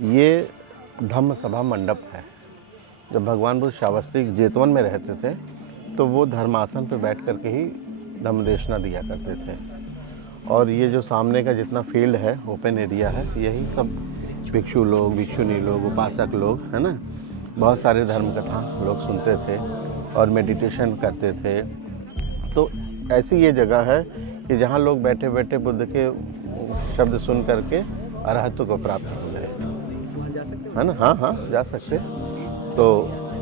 ये धम्म सभा मंडप है। जब भगवान बुद्ध श्रावस्ती जेतवन में रहते थे तो वो धर्मासन पर बैठ कर के ही धम्मदेशना दिया करते थे। और ये जो सामने का जितना फील्ड है, ओपन एरिया है, यही सब भिक्षु लोग, भिक्षुनी लोग, उपासक लोग, है ना, बहुत सारे धर्म कथा लोग सुनते थे और मेडिटेशन करते थे। तो ऐसी ये जगह है कि जहाँ लोग बैठे बैठे बुद्ध के शब्द सुन करके अरहत्व को प्राप्त हो गए, है ना। हाँ हाँ, जा सकते। तो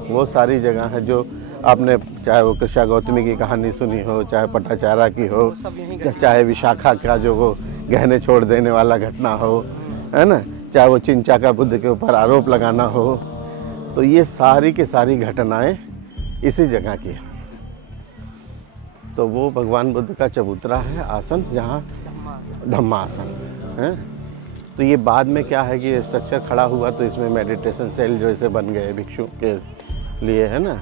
वो सारी जगह है जो आपने, चाहे वो कृष्णा गौतमी की कहानी सुनी हो, चाहे पटाचारा की हो, चाहे विशाखा का जो वो गहने छोड़ देने वाला घटना हो, है ना, चाहे वो चिंचा का बुद्ध के ऊपर आरोप लगाना हो, तो ये सारी की सारी घटनाएं इसी जगह की हैं। तो वो भगवान बुद्ध का चबूतरा है, आसन, जहाँ धम्मासन है। तो ये बाद में क्या है कि ये स्ट्रक्चर खड़ा हुआ तो इसमें मेडिटेशन सेल जो ऐसे बन गए भिक्षु के लिए, है ना।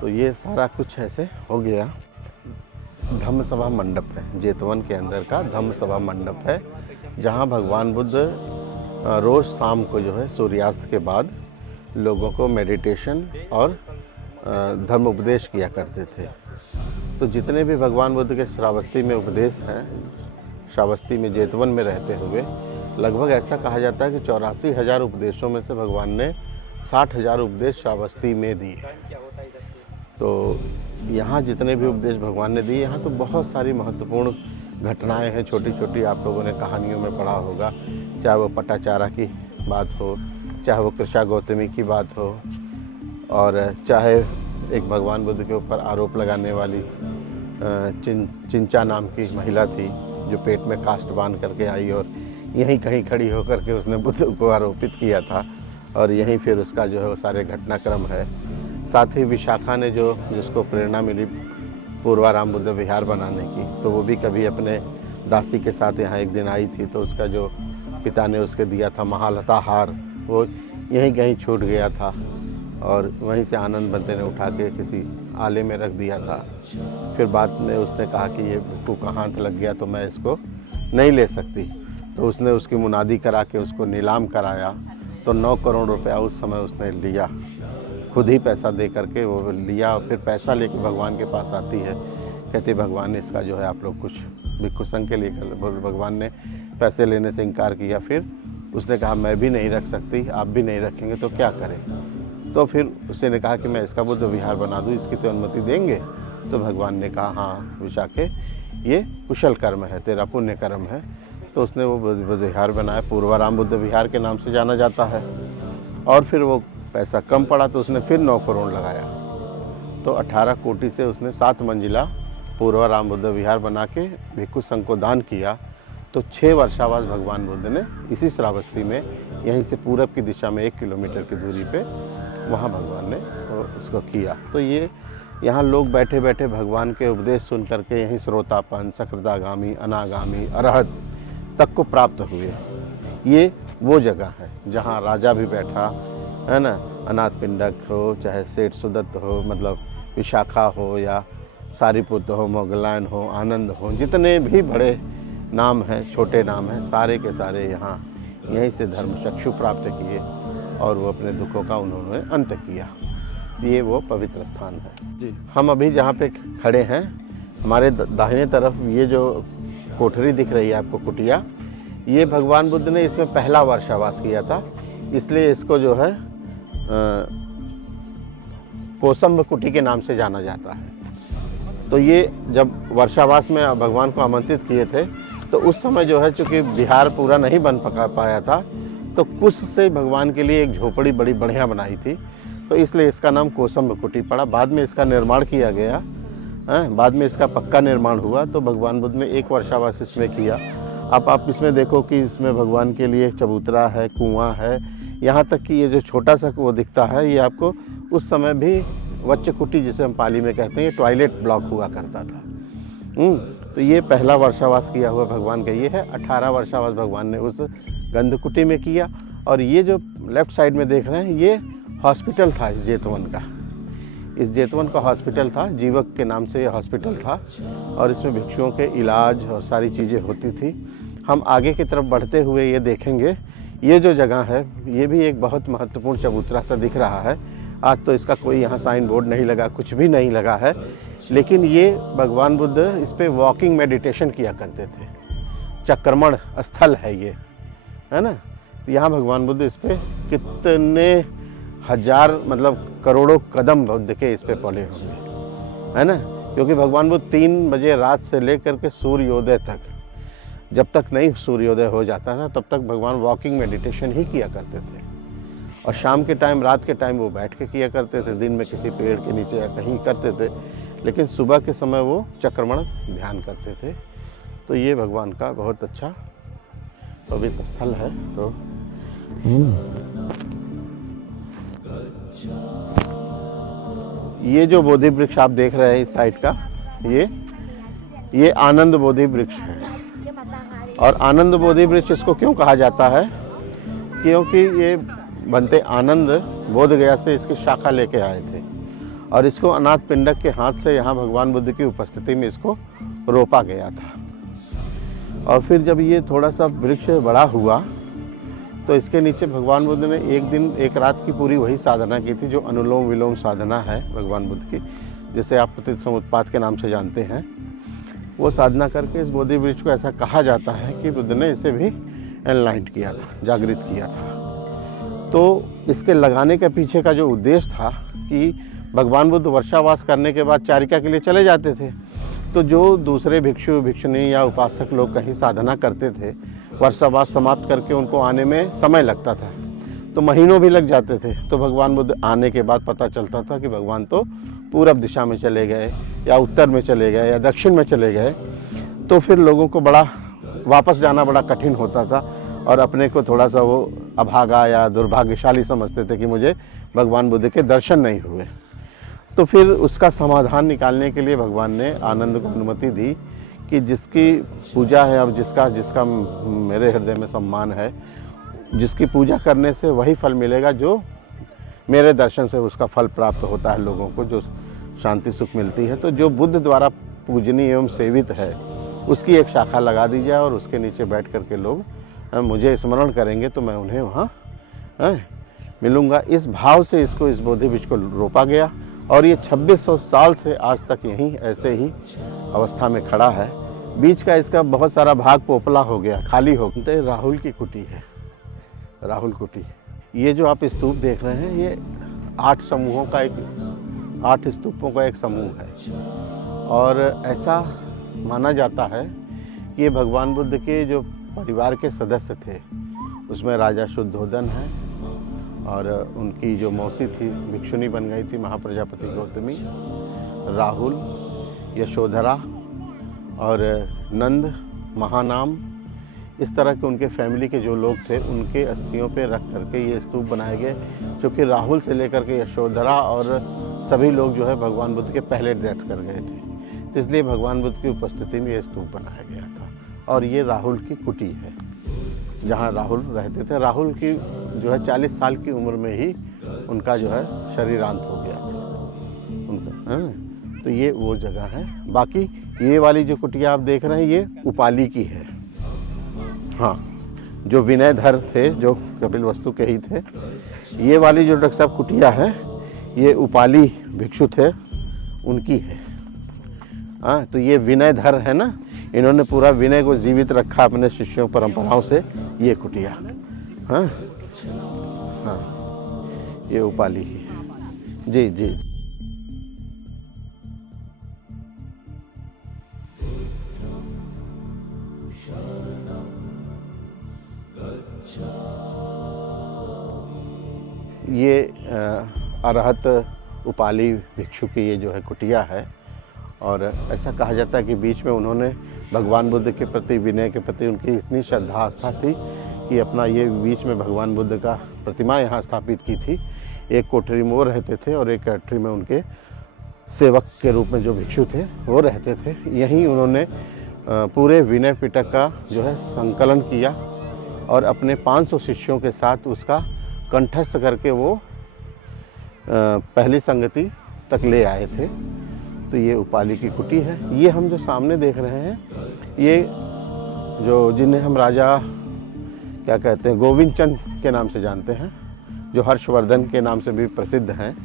तो ये सारा कुछ ऐसे हो गया। धम्म सभा मंडप है, जेतवन के अंदर का धम्म सभा मंडप है, जहाँ भगवान बुद्ध रोज़ शाम को जो है सूर्यास्त के बाद लोगों को मेडिटेशन और धर्म उपदेश किया करते थे। तो जितने भी भगवान बुद्ध के श्रावस्ती में उपदेश हैं, श्रावस्ती में जेतवन में रहते हुए, लगभग ऐसा कहा जाता है कि 84,000 उपदेशों में से भगवान ने 60,000 उपदेश श्रावस्ती में दिए। तो यहाँ जितने भी उपदेश भगवान ने दिए, यहाँ तो बहुत सारी महत्वपूर्ण घटनाएं हैं, छोटी छोटी, आप लोगों ने कहानियों में पढ़ा होगा, चाहे वो पटाचारा की बात हो, चाहे वो कृष्णा गौतमी की बात हो, और चाहे एक भगवान बुद्ध के ऊपर आरोप लगाने वाली चिंचा नाम की महिला थी जो पेट में काष्ठ बांध करके आई और यहीं कहीं खड़ी होकर के उसने बुद्ध को आरोपित किया था, और यहीं फिर उसका जो है वो सारे घटनाक्रम है। साथ ही विशाखा ने जिसको प्रेरणा मिली पूर्वाराम बुद्ध विहार बनाने की, तो वो भी कभी अपने दासी के साथ यहाँ एक दिन आई थी, तो उसका जो पिता ने उसके दिया था महालता हार, वो यहीं कहीं छूट गया था और वहीं से आनंद बंते ने उठा के किसी आले में रख दिया था। फिर बाद में उसने कहा कि ये भिक्खू का हाथ लग गया तो मैं इसको नहीं ले सकती, तो उसने उसकी मुनादी करा के उसको नीलाम कराया। तो 9 करोड़ रुपया उस समय उसने लिया, खुद ही पैसा दे करके वो लिया, और फिर पैसा लेके भगवान के पास आती है, कहती भगवान इसका जो है आप लोग कुछ भिक्षु संघ के लिए कर। भगवान ने पैसे लेने से इनकार किया। फिर उसने कहा मैं भी नहीं रख सकती, आप भी नहीं रखेंगे तो क्या करें। तो फिर उसने कहा कि मैं इसका बुद्ध विहार बना दूँ, इसकी तो अनुमति देंगे। तो भगवान ने कहा हाँ विशाखे, ये कुशल कर्म है, तेरा पुण्य कर्म है। तो उसने वो बुद्ध विहार बनाया, पूर्वाराम बुद्ध विहार के नाम से जाना जाता है। और फिर वो पैसा कम पड़ा तो उसने फिर 9 करोड़ लगाया, तो 18 कोटि से उसने 7 मंजिला पूर्वाराम बुद्ध विहार बना के भिक्षु संघ को दान किया। तो 6 वर्षावास भगवान बुद्ध ने इसी श्रावस्ती में, यहीं से पूरब की दिशा में 1 किलोमीटर की दूरी पे, वहाँ भगवान ने उसको किया। तो ये यहाँ लोग बैठे बैठे भगवान के उपदेश सुन करके यहीं श्रोतापन, सकृदागामी, अनागामी, अरहत तक को प्राप्त हुए। ये वो जगह है जहाँ राजा भी बैठा, है ना, अनाथ पिंडक हो, चाहे सेठ सुदत्त हो, मतलब विशाखा हो, या सारीपुत्र हो, मोगलायन हो, आनंद हो, जितने भी बड़े नाम हैं, छोटे नाम हैं, सारे के सारे यहाँ यहीं से धर्म चक्षु प्राप्त किए और वो अपने दुखों का उन्होंने अंत किया। ये वो पवित्र स्थान है जी। हम अभी जहाँ पे खड़े हैं, हमारे दाहिने तरफ ये जो कोठरी दिख रही है आपको, कुटिया, ये भगवान बुद्ध ने इसमें पहला वर्षावास किया था, इसलिए इसको जो है कोसंब कुटी के नाम से जाना जाता है। तो ये जब वर्षावास में भगवान को आमंत्रित किए थे तो उस समय जो है, चूँकि बिहार पूरा नहीं बन पाया था, तो कुछ से भगवान के लिए एक झोपड़ी बड़ी बढ़िया बनाई थी, तो इसलिए इसका नाम कोसंब कुटी पड़ा। बाद में इसका निर्माण किया गया, बाद में इसका पक्का निर्माण हुआ। तो भगवान बुद्ध ने 1 वर्षावास इसमें किया। अब आप इसमें देखो कि इसमें भगवान के लिए चबूतरा है, कुआं है, यहाँ तक कि ये जो छोटा सा वो दिखता है, ये आपको उस समय भी वच्च कुटी जिसे हम पाली में कहते हैं, ये टॉयलेट ब्लॉक हुआ करता था। तो ये पहला वर्षावास किया हुआ भगवान का ये है। 18 वर्षावास भगवान ने उस गंधकुटी में किया। और ये जो लेफ़्ट साइड में देख रहे हैं, ये हॉस्पिटल था इस जेतवन का। इस जेतवन का हॉस्पिटल था, जीवक के नाम से ये हॉस्पिटल था, और इसमें भिक्षुओं के इलाज और सारी चीज़ें होती थी। हम आगे की तरफ बढ़ते हुए ये देखेंगे ये जो जगह है ये भी एक बहुत महत्वपूर्ण चबूतरा सा दिख रहा है। आज तो इसका कोई यहाँ साइन बोर्ड नहीं लगा, कुछ भी नहीं लगा है, लेकिन ये भगवान बुद्ध इस पर वॉकिंग मेडिटेशन किया करते थे। चक्रमण स्थल है ये, है ना। यहाँ भगवान बुद्ध इस पर कितने हजार मतलब करोड़ों कदम बुद्ध के इस पे पड़े होंगे, है ना। क्योंकि भगवान बुद्ध 3 बजे रात से लेकर के सूर्योदय तक, जब तक नहीं सूर्योदय हो जाता था तब तक भगवान वॉकिंग मेडिटेशन ही किया करते थे। और शाम के टाइम, रात के टाइम वो बैठ के किया करते थे, दिन में किसी पेड़ के नीचे या कहीं करते थे, लेकिन सुबह के समय वो चक्रमण ध्यान करते थे। तो ये भगवान का बहुत अच्छा पवित्र स्थल है। तो ये जो बोधि वृक्ष आप देख रहे हैं इस साइड का, ये आनंद बोधि वृक्ष है। और आनंद बोधि वृक्ष इसको क्यों कहा जाता है? क्योंकि ये बनते आनंद बोध गया से इसकी शाखा लेके आए थे और इसको अनाथ पिंडक के हाथ से यहाँ भगवान बुद्ध की उपस्थिति में इसको रोपा गया था। और फिर जब ये थोड़ा सा वृक्ष बड़ा हुआ तो इसके नीचे भगवान बुद्ध ने एक दिन एक रात की पूरी वही साधना की थी जो अनुलोम विलोम साधना है भगवान बुद्ध की, जिसे आप प्रतिसमुत्पाद के नाम से जानते हैं। वो साधना करके इस बोधि वृक्ष को ऐसा कहा जाता है कि बुद्ध ने इसे भी एनलाइट किया था, जागृत किया था। तो इसके लगाने के पीछे का जो उद्देश्य था कि भगवान बुद्ध वर्षावास करने के बाद चारिका के लिए चले जाते थे, तो जो दूसरे भिक्षु भिक्षुणी या उपासक लोग कहीं साधना करते थे, वर्षावास समाप्त करके उनको आने में समय लगता था, तो महीनों भी लग जाते थे। तो भगवान बुद्ध आने के बाद पता चलता था कि भगवान तो पूरब दिशा में चले गए या उत्तर में चले गए या दक्षिण में चले गए। तो फिर लोगों को बड़ा वापस जाना बड़ा कठिन होता था और अपने को थोड़ा सा वो अभागा या दुर्भाग्यशाली समझते थे कि मुझे भगवान बुद्ध के दर्शन नहीं हुए। तो फिर उसका समाधान निकालने के लिए भगवान ने आनंद को अनुमति दी कि जिसकी पूजा है, अब जिसका मेरे हृदय में सम्मान है, जिसकी पूजा करने से वही फल मिलेगा जो मेरे दर्शन से उसका फल प्राप्त होता है लोगों को, जो शांति सुख मिलती है। तो जो बुद्ध द्वारा पूजनीय एवं सेवित है उसकी एक शाखा लगा दी जाए और उसके नीचे बैठ कर के लोग मुझे स्मरण करेंगे तो मैं उन्हें वहाँ मिलूँगा। इस भाव से इसको, इस बोधि वृक्ष को रोपा गया और ये 2600 साल से आज तक यहीं ऐसे ही अवस्था में खड़ा है। बीच का इसका बहुत सारा भाग पोपला हो गया, खाली हो गया। राहुल की कुटी है, राहुल कुटी। ये जो आप स्तूप देख रहे हैं ये 8 समूहों का 8 स्तूपों का एक समूह है। और ऐसा माना जाता है कि ये भगवान बुद्ध के जो परिवार के सदस्य थे उसमें राजा शुद्धोदन है और उनकी जो मौसी थी भिक्षुनी बन गई थी महाप्रजापति गौतमी, राहुल, यशोधरा और नंद, महानाम, इस तरह के उनके फैमिली के जो लोग थे उनके अस्थियों पे रख करके ये स्तूप बनाए गए। क्योंकि राहुल से लेकर के यशोधरा और सभी लोग जो है भगवान बुद्ध के पहले डेथ कर गए थे, तो इसलिए भगवान बुद्ध की उपस्थिति में ये स्तूप बनाया गया था। और ये राहुल की कुटी है जहाँ राहुल रहते थे। राहुल की जो है 40 साल की उम्र में ही उनका जो है शरीरांत हो गया था उनका, है। तो ये वो जगह है। बाकी ये वाली जो कुटिया आप देख रहे हैं ये उपाली की है। हाँ, जो विनयधर थे जो कपिलवस्तु के ही थे, ये वाली जो डॉक्टर साहब कुटिया है ये उपाली भिक्षु थे उनकी है। हाँ, तो ये विनयधर है ना, इन्होंने पूरा विनय को जीवित रखा अपने शिष्यों परंपराओं से, ये कुटिया। हाँ हाँ, ये उपाली ही है। जी जी। ये अरहत उपाली भिक्षु की ये जो है कुटिया है। और ऐसा कहा जाता है कि बीच में उन्होंने भगवान बुद्ध के प्रति, विनय के प्रति उनकी इतनी श्रद्धा आस्था थी कि अपना ये बीच में भगवान बुद्ध का प्रतिमा यहाँ स्थापित की थी। एक कोठरी में वो रहते थे और एक कोठरी में उनके सेवक के रूप में जो भिक्षु थे वो रहते थे। यहीं उन्होंने पूरे विनय पिटक का जो है संकलन किया और अपने 500 शिष्यों के साथ उसका कंठस्थ करके वो पहली संगति तक ले आए थे। तो ये उपाली की कुटी है। ये हम जो सामने देख रहे हैं ये जो जिन्हें हम राजा क्या कहते हैं, गोविंद चंद के नाम से जानते हैं, जो हर्षवर्धन के नाम से भी प्रसिद्ध हैं।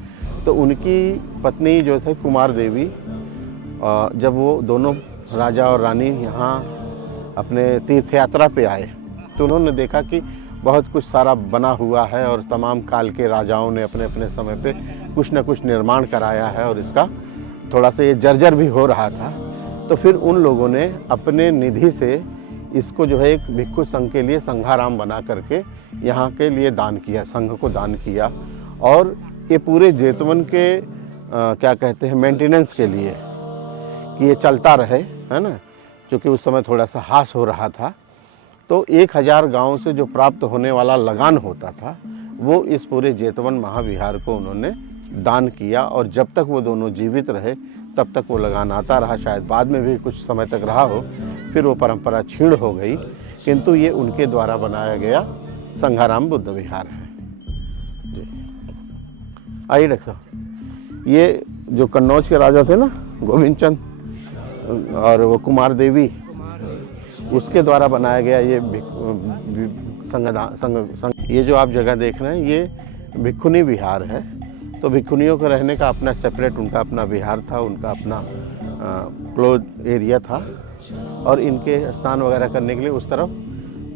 तो उनकी पत्नी जो थे कुमार देवी, जब वो दोनों राजा और रानी यहाँ अपने तीर्थ यात्रा पे आए तो उन्होंने देखा कि बहुत कुछ सारा बना हुआ है और तमाम काल के राजाओं ने अपने अपने समय पे कुछ न कुछ निर्माण कराया है और इसका थोड़ा सा ये जर्जर भी हो रहा था। तो फिर उन लोगों ने अपने निधि से इसको जो है एक भिक्षु संघ के लिए संघाराम बना करके यहाँ के लिए दान किया, संघ को दान किया। और ये पूरे जेतवन के क्या कहते हैं मेंटेनेंस के लिए कि ये चलता रहे, है ना, क्योंकि उस समय थोड़ा सा हास हो रहा था। तो 1000 गाँव से जो प्राप्त होने वाला लगान होता था वो इस पूरे जेतवन महाविहार को उन्होंने दान किया। और जब तक वो दोनों जीवित रहे तब तक वो लगान आता रहा। शायद बाद में भी कुछ समय तक रहा हो, फिर वो परंपरा क्षीण हो गई, किंतु ये उनके द्वारा बनाया गया संघाराम बुद्ध विहार है जी। आइए डॉक्टर साहब, ये जो कन्नौज के राजा थे ना, गोविंद चंद और वो कुमार देवी, उसके द्वारा बनाया गया ये संघ। ये जो आप जगह देख रहे हैं ये भिक्षुनी विहार है। तो भिक्षुनियों को रहने का अपना सेपरेट उनका अपना विहार था, उनका अपना क्लोज एरिया था। और इनके स्नान वगैरह करने के लिए उस तरफ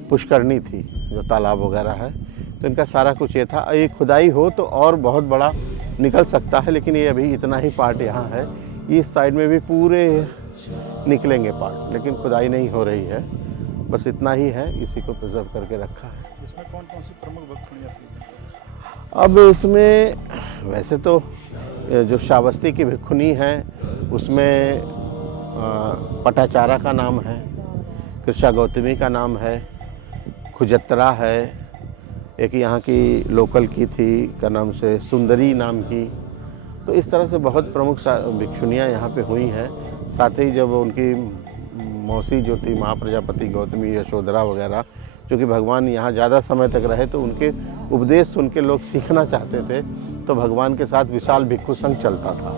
पुष्करणी थी, जो तालाब वगैरह है। तो इनका सारा कुछ ये था। ये खुदाई हो तो और बहुत बड़ा निकल सकता है, लेकिन ये अभी इतना ही पार्ट यहाँ है। इस साइड में भी पूरे निकलेंगे पार्ट, लेकिन खुदाई नहीं हो रही है, बस इतना ही है। इसी को प्रिजर्व करके रखा है। इसमें कौन कौन सी प्रमुख भिक्षुणियाँ थी? अब इसमें वैसे तो जो श्रावस्ती की भिक्षुनी है उसमें पटाचारा का नाम है, कृष्णा गौतमी का नाम है, खुजत्रा है, एक यहाँ की लोकल की थी का नाम से सुंदरी नाम की। तो इस तरह से बहुत प्रमुख भिक्षुनियाँ यहाँ पे हुई हैं। साथ ही जब उनकी मौसी जो थी महाप्रजापति गौतमी, यशोधरा वगैरह, जो कि भगवान यहाँ ज़्यादा समय तक रहे तो उनके उपदेश सुन के लोग सीखना चाहते थे। तो भगवान के साथ विशाल भिक्षु संघ चलता था।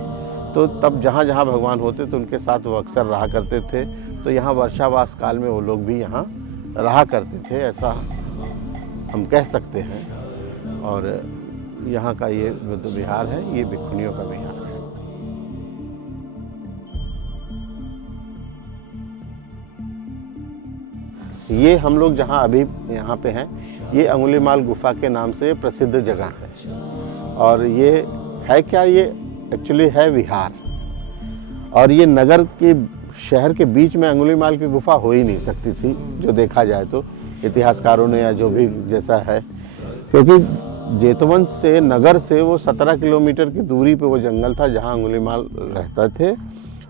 तो तब जहाँ जहाँ भगवान होते तो उनके साथ वो अक्सर रहा करते थे। तो यहाँ वर्षावास काल में वो लोग भी यहाँ रहा करते थे, ऐसा हम कह सकते हैं। और यहाँ का ये बुद्ध विहार है, ये भिक्षुनियों का विहार है। ये हम लोग जहाँ अभी यहाँ पे हैं, ये अंगुलीमाल गुफा के नाम से प्रसिद्ध जगह है। और ये है क्या, ये एक्चुअली है विहार। और ये नगर के शहर के बीच में अंगुलीमाल की गुफा हो ही नहीं सकती थी, जो देखा जाए तो इतिहासकारों ने या जो भी जैसा है, क्योंकि जेतवन से नगर से वो 17 किलोमीटर की दूरी पे वो जंगल था जहाँ अंगुलीमाल रहते थे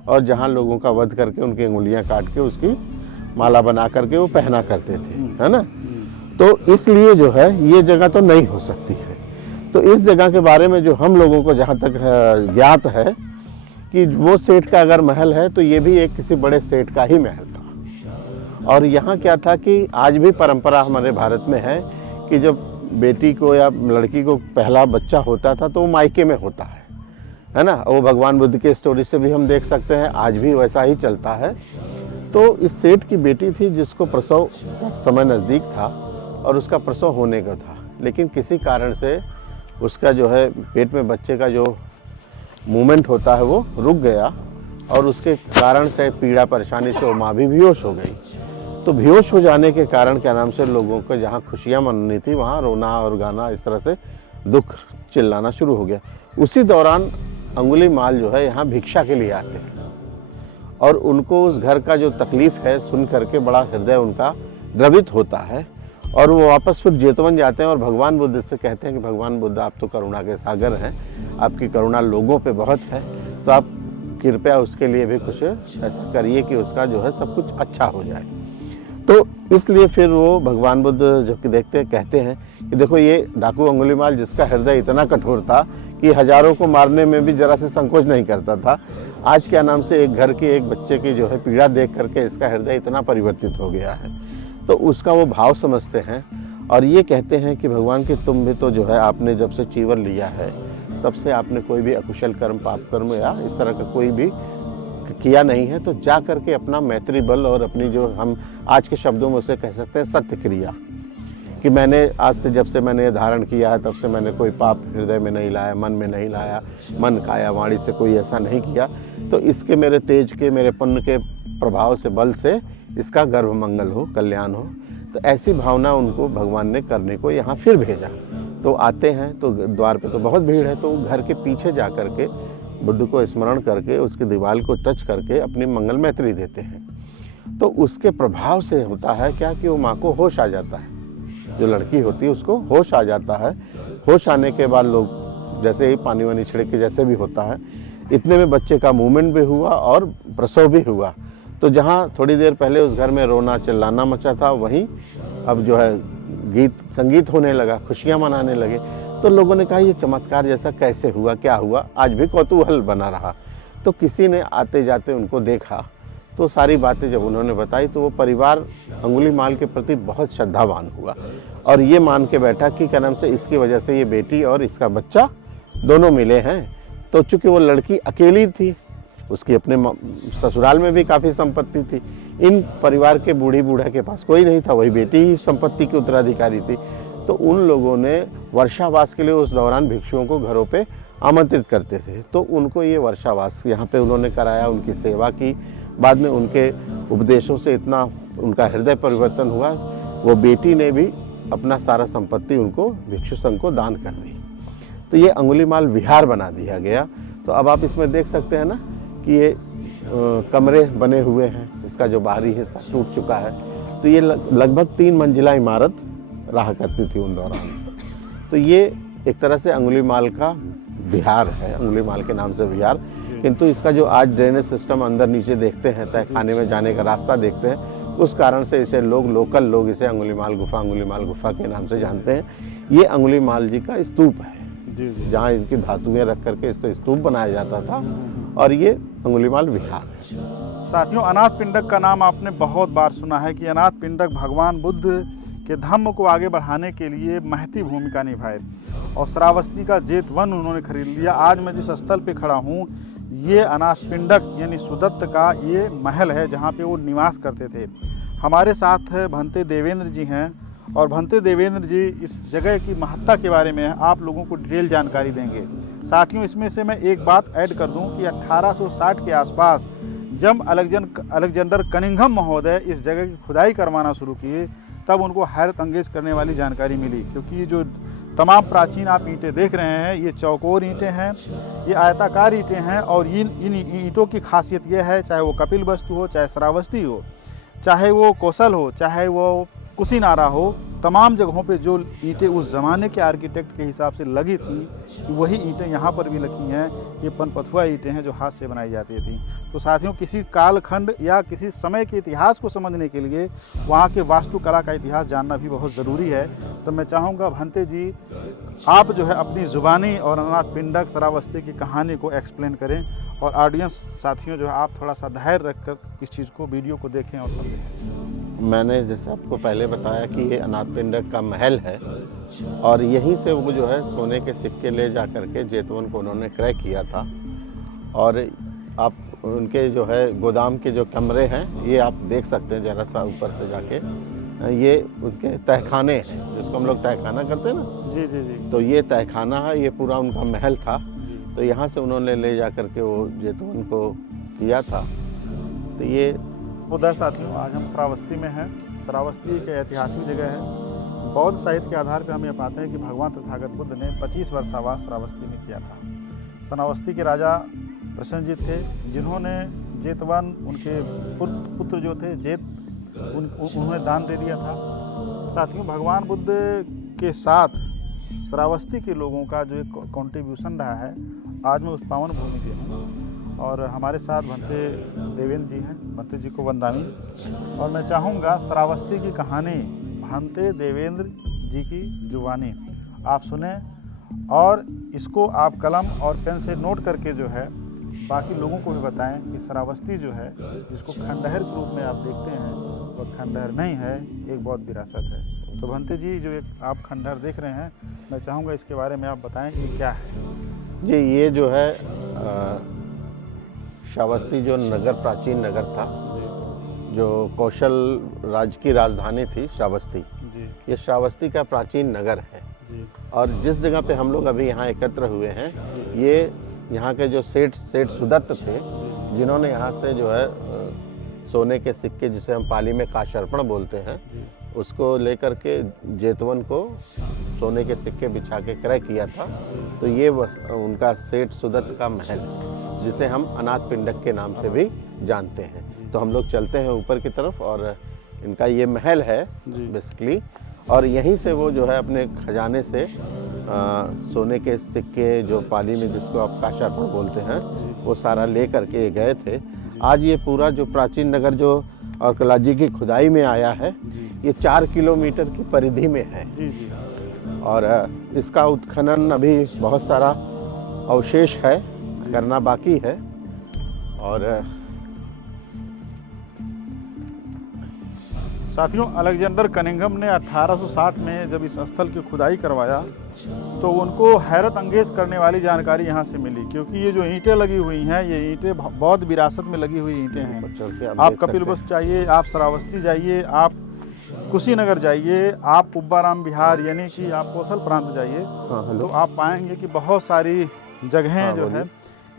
और जहाँ लोगों का वध करके उनकी अंगुलियाँ काट के उसकी माला बना करके वो पहना करते थे, है ना। तो इसलिए जो है ये जगह तो नहीं हो सकती है। तो इस जगह के बारे में जो हम लोगों को जहाँ तक ज्ञात है कि वो सेठ का अगर महल है तो ये भी एक किसी बड़े सेठ का ही महल था। और यहाँ क्या था कि आज भी परंपरा हमारे भारत में है कि जब बेटी को या लड़की को पहला बच्चा होता था तो वो मायके में होता है ना। वो भगवान बुद्ध के स्टोरी से भी हम देख सकते हैं, आज भी वैसा ही चलता है। तो इस सेठ की बेटी थी जिसको प्रसव समय नज़दीक था और उसका प्रसव होने का था, लेकिन किसी कारण से उसका जो है पेट में बच्चे का जो मूवमेंट होता है वो रुक गया और उसके कारण से पीड़ा परेशानी से वो माँ भी बेहोश हो गई। तो बेहोश हो जाने के कारण क्या नाम से लोगों को जहाँ खुशियाँ मननी थी वहाँ रोना और गाना, इस तरह से दुख चिल्लाना शुरू हो गया। उसी दौरान अंगुलीमाल जो है यहाँ भिक्षा के लिए आते हैं और उनको उस घर का जो तकलीफ़ है सुन करके बड़ा हृदय उनका द्रवित होता है और वो वापस फिर जेतवन जाते हैं और भगवान बुद्ध से कहते हैं कि भगवान बुद्ध आप तो करुणा के सागर हैं, आपकी करुणा लोगों पे बहुत है, तो आप कृपया उसके लिए भी कुछ ऐसा करिए कि उसका जो है सब कुछ अच्छा हो जाए। तो इसलिए फिर वो भगवान बुद्ध जबकि देखते कहते हैं कि देखो ये डाकू अंगुलीमाल जिसका हृदय इतना कठोर था कि हजारों को मारने में भी जरा से संकोच नहीं करता था, आज क्या नाम से एक घर के एक बच्चे की जो है पीड़ा देख करके इसका हृदय इतना परिवर्तित हो गया है। तो उसका वो भाव समझते हैं और ये कहते हैं कि भगवान की तुम भी तो जो है आपने जब से चीवर लिया है तब से आपने कोई भी अकुशल कर्म, पाप कर्म या इस तरह का कोई भी किया नहीं है, तो जा करके अपना मैत्री बल और अपनी जो हम आज के शब्दों में उसे कह सकते हैं सत्य क्रिया, कि मैंने आज से जब से मैंने ये धारण किया है तब से मैंने कोई पाप हृदय में नहीं लाया, मन में नहीं लाया, मन काया वाणी से कोई ऐसा नहीं किया, तो इसके मेरे तेज के, मेरे पुण्य के प्रभाव से, बल से इसका गर्भ मंगल हो, कल्याण हो। तो ऐसी भावना उनको भगवान ने करने को यहाँ फिर भेजा। तो आते हैं तो द्वार पे तो बहुत भीड़ है, तो घर के पीछे जा कर के बुद्ध को स्मरण करके उसकी दीवार को टच करके अपनी मंगल मैत्री देते हैं। तो उसके प्रभाव से होता है क्या कि वो माँ को होश आ जाता है, जो लड़की होती है उसको होश आ जाता है। होश आने के बाद लोग जैसे ही पानी वानी छिड़क के जैसे भी होता है, इतने में बच्चे का मूवमेंट भी हुआ और प्रसव भी हुआ। तो जहाँ थोड़ी देर पहले उस घर में रोना चिल्लाना मचा था, वहीं अब जो है गीत संगीत होने लगा, खुशियाँ मनाने लगे। तो लोगों ने कहा ये चमत्कार जैसा कैसे हुआ, क्या हुआ, आज भी कौतूहल बना रहा। तो किसी ने आते जाते उनको देखा, तो सारी बातें जब उन्होंने बताई तो वो परिवार अंगुलीमाल के प्रति बहुत श्रद्धावान हुआ और ये मान के बैठा कि क्या नाम से इसकी वजह से ये बेटी और इसका बच्चा दोनों मिले हैं। तो चूँकि वो लड़की अकेली थी, उसकी अपने ससुराल में भी काफ़ी संपत्ति थी, इन परिवार के बूढ़ी बूढ़ा के पास कोई नहीं था, वही बेटी ही संपत्ति की उत्तराधिकारी थी। तो उन लोगों ने वर्षावास के लिए उस दौरान भिक्षुओं को घरों पे आमंत्रित करते थे, तो उनको ये वर्षावास यहाँ पे उन्होंने कराया, उनकी सेवा की। बाद में उनके उपदेशों से इतना उनका हृदय परिवर्तन हुआ, वो बेटी ने भी अपना सारा संपत्ति उनको भिक्षु संघ को दान कर दी। तो ये अंगुलीमाल विहार बना दिया गया। तो अब आप इसमें देख सकते हैं ना कि ये कमरे बने हुए हैं, इसका जो बाहरी हिस्सा टूट चुका है। तो ये लगभग 3 मंजिला इमारत रहा करती थी उन दौरान। तो ये एक तरह से अंगुलीमाल का विहार है, अंगुलीमाल के नाम से विहार। किंतु इसका जो आज ड्रेनेज सिस्टम अंदर नीचे देखते हैं, तहखाने में जाने का रास्ता देखते हैं, उस कारण से इसे लोकल लोग इसे अंगुलीमाल गुफा के नाम से जानते हैं। ये अंगुलीमाल जी का स्तूप है, जहाँ इनकी धातुएं रख करके इससे स्तूप बनाया जाता था, और ये अंगुलीमाल विहार है। साथियों, अनाथ पिंडक का नाम आपने बहुत बार सुना है कि अनाथ पिंडक भगवान बुद्ध के धम्म को आगे बढ़ाने के लिए महती भूमिका निभाए और श्रावस्ती का जेत वन उन्होंने खरीद लिया। आज मैं जिस स्थल पे खड़ा हूँ, ये अनाथ पिंडक यानी सुदत्त का ये महल है जहाँ पे वो निवास करते थे। हमारे साथ भंते देवेंद्र जी हैं और भंते देवेंद्र जी इस जगह की महत्ता के बारे में आप लोगों को डिटेल जानकारी देंगे। साथियों, इसमें से मैं एक बात ऐड कर दूं कि 1860 के आसपास जब अलेक्जेंडर कनिंघम महोदय इस जगह की खुदाई करवाना शुरू किए, तब उनको हैरत अंगेज करने वाली जानकारी मिली, क्योंकि ये जो तमाम प्राचीन आप ईंटें देख रहे हैं, ये चौकोर ईंटें हैं, ये आयताकार ईंटें हैं। और इन ईंटों की खासियत ये है, चाहे वो कपिल वस्तु हो, चाहे श्रावस्ती हो, चाहे वो कौशल हो, चाहे वो कुशीनारा हो, तमाम जगहों पे जो ईंटें उस ज़माने के आर्किटेक्ट के हिसाब से लगी थी, वही ईंटें यहाँ पर भी लगी हैं। ये पनपथुआ ईंटें हैं जो हाथ से बनाई जाती थी। तो साथियों, किसी कालखंड या किसी समय के इतिहास को समझने के लिए वहाँ के वास्तुकला का इतिहास जानना भी बहुत ज़रूरी है। तो मैं चाहूँगा भंते जी, आप जो है अपनी ज़ुबानी और अनाथ पिंडक श्रावस्ती की कहानी को एक्सप्लेन करें, और ऑडियंस साथियों जो है आप थोड़ा सा धैर्य रखकर इस चीज़ को, वीडियो को देखें और समझें। मैंने जैसे आपको पहले बताया कि ये अनाथ पिंडक का महल है, और यहीं से वो जो है सोने के सिक्के ले जा कर के जेतवन को उन्होंने क्रय किया था। और आप उनके जो है गोदाम के जो कमरे हैं, ये आप देख सकते हैं जरा सा ऊपर से जाके, ये उनके तहखाने हैं, जिसको हम लोग तहखाना करते हैं ना। जी जी जी। तो ये तहखाना है, ये पूरा उनका महल था। तो यहाँ से उन्होंने ले जा कर के वो जेतवन को किया था। तो ये उधर साथियों, आज हम श्रावस्ती में हैं। श्रावस्ती एक ऐतिहासिक जगह है। बौद्ध साहित्य के आधार पर हम ये पाते हैं कि भगवान तथागत बुद्ध ने 25 वर्षावास श्रावस्ती में किया था। श्रावस्ती के राजा प्रसेनजीत थे, जिन्होंने जेतवन, उनके पुत्र जो थे जेत, उन्होंने दान दे दिया था। साथियों, भगवान बुद्ध के साथ श्रावस्ती के लोगों का जो एक कॉन्ट्रीब्यूशन रहा है, आज मैं उस पावन भूमि पे हूँ और हमारे साथ भंते देवेंद्र जी हैं। भंते जी को वंदानी। और मैं चाहूँगा श्रावस्ती की कहानी भंते देवेंद्र जी की जुबानी आप सुने, और इसको आप कलम और पेन से नोट करके जो है बाकी लोगों को भी बताएं कि श्रावस्ती जो है, जिसको खंडहर के रूप में आप देखते हैं, वह खंडहर नहीं है, एक बहुत विरासत है। तो भंते जी, जो एक आप खंडहर देख रहे हैं, मैं चाहूँगा इसके बारे में आप बताएं कि क्या है। जी, ये जो है श्रावस्ती जो नगर, प्राचीन नगर था, जो कौशल राज्य की राजधानी थी श्रावस्ती, जी ये श्रावस्ती का प्राचीन नगर है। जी और जिस जगह पे हम लोग अभी यहाँ एकत्र हुए हैं, ये यहाँ के जो सेठ सुदत्त थे, जिन्होंने यहाँ से जो है सोने के सिक्के, जिसे हम पाली में काशर्पण बोलते हैं, उसको लेकर के जेतवन को सोने के सिक्के बिछा के क्रय किया था। तो ये उनका सेठ सुदत्त का महल है, जिसे हम अनाथ पिंडक के नाम से भी जानते हैं। तो हम लोग चलते हैं ऊपर की तरफ, और इनका ये महल है बेसिकली। और यहीं से वो जो है अपने खजाने से सोने के सिक्के, जो पाली में जिसको आप काशार्पण बोलते हैं, वो सारा ले करके गए थे। आज ये पूरा जो प्राचीन नगर जो आर्कियोलॉजी की खुदाई में आया है, ये 4 किलोमीटर की परिधि में है। जी जी और इसका उत्खनन अभी बहुत सारा अवशेष है, करना बाकी है। और साथियों, अलेक्जेंडर कनिंघम ने 1860 में जब इस स्थल की खुदाई करवाया तो उनको हैरत अंगेज करने वाली जानकारी यहाँ से मिली, क्योंकि ये जो ईंटें लगी हुई हैं, ये ईंटें बौद्ध विरासत में लगी हुई ईंटें हैं। आप कपिलवस्तु जाइए, आप श्रावस्ती जाइए, आप कुशीनगर जाइए, आप पुब्बाराम विहार यानी कि आप कौशल प्रांत जाइए, तो आप पाएंगे कि बहुत सारी जगहें जो है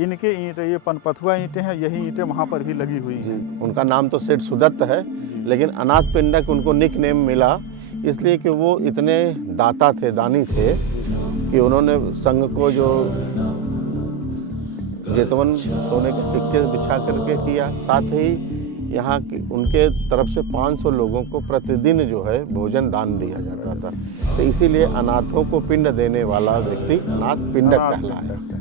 इनके ईंटें, ये पनपथुआ ईंटें हैं, यही ईंटें वहाँ पर भी लगी हुई हैं। उनका नाम तो सेठ सुदत्त है, लेकिन अनाथ पिंडक उनको निक नेम मिला इसलिए कि वो इतने दाता थे, दानी थे, कि उन्होंने संघ को जो जेतवन सोने के सिक्के बिछा करके किया, साथ ही यहाँ उनके तरफ से 500 लोगों को प्रतिदिन जो है भोजन दान दिया जाता था। तो इसीलिए अनाथों को पिंड देने वाला व्यक्ति अनाथ पिंडक कहलाया।